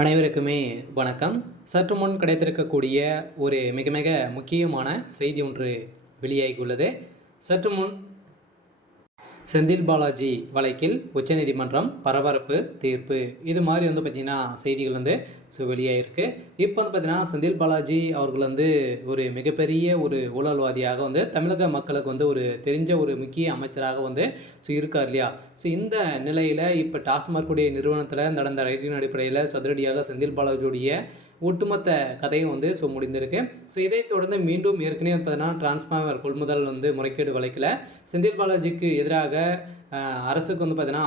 அனைவருக்குமே வணக்கம். சற்று முன் கிடைத்திருக்கக்கூடிய ஒரு மிக மிக முக்கியமான செய்தி ஒன்று வெளியாகியுள்ளது. சற்று முன் செந்தில் பாலாஜி வழக்கில் உச்சநீதிமன்றம் பரபரப்பு தீர்ப்பு, இது மாதிரி பார்த்திங்கன்னா செய்திகள் வெளியாகிருக்கு. இப்போ பார்த்திங்கன்னா செந்தில் பாலாஜி அவர்கள் ஒரு மிகப்பெரிய ஒரு ஊழல்வாதியாக தமிழக மக்களுக்கு ஒரு தெரிஞ்ச ஒரு முக்கிய அமைச்சராக இருக்கார் இல்லையா. இந்த நிலையில் இப்போ டாஸ்மாக் உடைய நிறுவனத்தில் நடந்த ரைட்டின் அடிப்படையில் சதுரடியாக செந்தில் பாலாஜியுடைய ஒட்டுமொத்த கதையும் முடிந்திருக்கு. இதைத் தொடர்ந்து மீண்டும் ஏற்கனவே பார்த்தீங்கன்னா டிரான்ஸ்ஃபார்மர் கொள்முதல் முறைகேடு வழக்கில் செந்தில் பாலாஜிக்கு எதிராக அரசுக்கு பார்த்தீங்கன்னா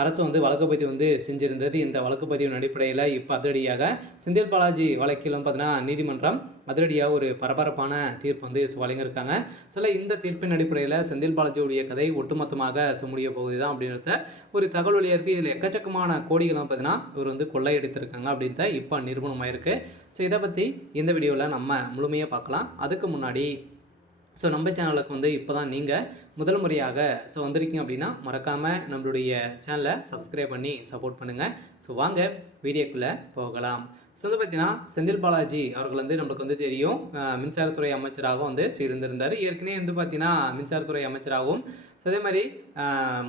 அரசு வழக்கு பதிவு செஞ்சிருந்தது. இந்த வழக்கு பதிவின் அடிப்படையில் இப்போ அதிரடியாக செந்தில் பாலாஜி வழக்கிலும் பார்த்தீங்கன்னா நீதிமன்றம் அதிரடியாக ஒரு பரபரப்பான தீர்ப்பு வழங்கியிருக்காங்க. இந்த தீர்ப்பின் அடிப்படையில் செந்தில் பாலாஜியுடைய கதை ஒட்டுமொத்தமாக முடிய போகுது தான் அப்படின்றத ஒரு தகவல் வழியாக இருக்குது. இதில் எக்கச்சக்கமான கோடிகள்லாம் பார்த்தீங்கன்னா இவர் கொள்ளையடித்திருக்காங்க அப்படின்றத இப்போ நிரூபணமாயிருக்கு. இதை பற்றி இந்த வீடியோவில் நம்ம முழுமையாக பார்க்கலாம். அதுக்கு முன்னாடி நம்ம சேனலுக்கு இப்போ தான் நீங்கள் முதல் முறையாக வந்திருக்கீங்க அப்படின்னா மறக்காமல் நம்மளுடைய சேனலை சப்ஸ்கிரைப் பண்ணி சப்போர்ட் பண்ணுங்கள். வாங்க வீடியோக்குள்ளே போகலாம். பார்த்தீங்கன்னா செந்தில் பாலாஜி அவர்கள் நம்மளுக்கு தெரியும், மின்சாரத்துறை அமைச்சராகவும் இருந்திருந்தார். ஏற்கனவே பார்த்தீங்கன்னா மின்சாரத்துறை அமைச்சராகவும் அதே மாதிரி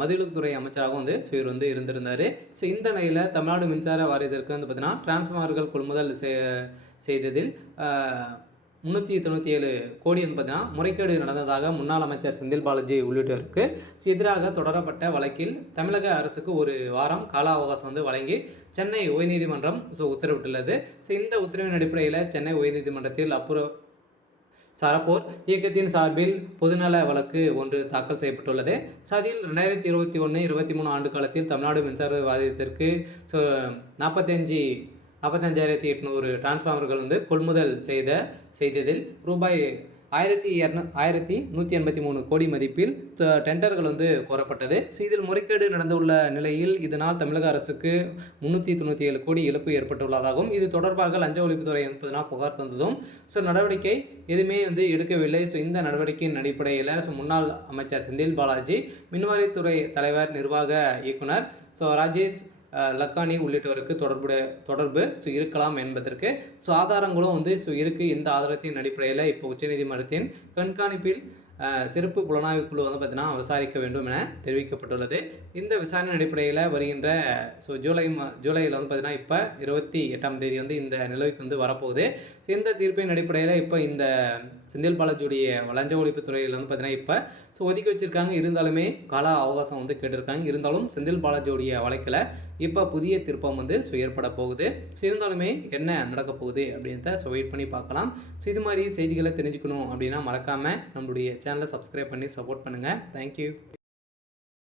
மதுவிலக்குத்துறை அமைச்சராகவும் இவர் இருந்திருந்தார். இந்த நிலையில் தமிழ்நாடு மின்சார வாரியத்திற்கு பார்த்தீங்கன்னா டிரான்ஸ்ஃபார்மர்கள் கொள்முதல் செய்ததில் 397 கோடி பார்த்தீங்கன்னா முறைகேடு நடந்ததாக முன்னாள் அமைச்சர் செந்தில் பாலாஜி உள்ளிட்டோருக்கு எதிராக தொடரப்பட்ட வழக்கில் தமிழக அரசுக்கு ஒரு வாரம் கால அவகாசம் வழங்கி சென்னை உயர்நீதிமன்றம் உத்தரவிட்டுள்ளது. இந்த உத்தரவின் அடிப்படையில் சென்னை உயர்நீதிமன்றத்தில் சரப்போர் இயக்கத்தின் சார்பில் பொதுநல வழக்கு ஒன்று தாக்கல் செய்யப்பட்டுள்ளது. அதில் 2021-23 ஆண்டு காலத்தில் தமிழ்நாடு மின்சார வாரியத்திற்கு 45,800 டிரான்ஸ்ஃபார்மர்கள் கொள்முதல் செய்ததில் ரூபாய் 1,183 கோடி மதிப்பில் டெண்டர்கள் கோரப்பட்டது. இதில் முறைகேடு நடந்துள்ள நிலையில் இதனால் தமிழக அரசுக்கு 397 கோடி இழப்பு ஏற்பட்டுள்ளதாகவும் இது தொடர்பாக லஞ்ச ஒழிப்புத்துறை புகார் தந்ததும் நடவடிக்கை எதுவுமே எடுக்கவில்லை. இந்த நடவடிக்கையின் அடிப்படையில் முன்னாள் அமைச்சர் செந்தில் பாலாஜி, மின்வாரியத்துறை தலைவர், நிர்வாக இயக்குனர் ராஜேஷ் லக்கானி உள்ளிட்டோருக்கு தொடர்பு இருக்கலாம் என்பதற்கு ஆதாரங்களும் இருக்குது. இந்த ஆதாரத்தின் அடிப்படையில் இப்போ உச்சநீதிமன்றத்தின் கண்காணிப்பில் சிறப்பு புலனாய்வு குழு பார்த்தீங்கன்னா விசாரிக்க வேண்டும் என தெரிவிக்கப்பட்டுள்ளது. இந்த விசாரணை அடிப்படையில் வருகின்ற ஜூலையில் பார்த்தீங்கன்னா இப்போ 28ஆம் தேதி இந்த நிலவுக்கு வரப்போகுது. இந்த தீர்ப்பின் அடிப்படையில் இப்போ இந்த செந்தில் பாலாஜியுடைய லஞ்ச ஒழிப்புத்துறையில் பார்த்தீங்கன்னா இப்போ ஒதுக்கி வச்சுருக்காங்க. இருந்தாலுமே கால அவகாசம் கேட்டிருக்காங்க. இருந்தாலும் செந்தில் பாலாஜியுடைய வழக்கில் இப்போ புதிய திருப்பம் ஏற்பட போகுது. இருந்தாலுமே என்ன நடக்க போகுது அப்படின்றத வெயிட் பண்ணி பார்க்கலாம். இது மாதிரி செய்திகளை தெரிஞ்சுக்கணும் அப்படின்னா மறக்காமல் நம்மளுடைய சேனலை சப்ஸ்கிரைப் பண்ணி சப்போர்ட் பண்ணுங்கள். தேங்க்யூ.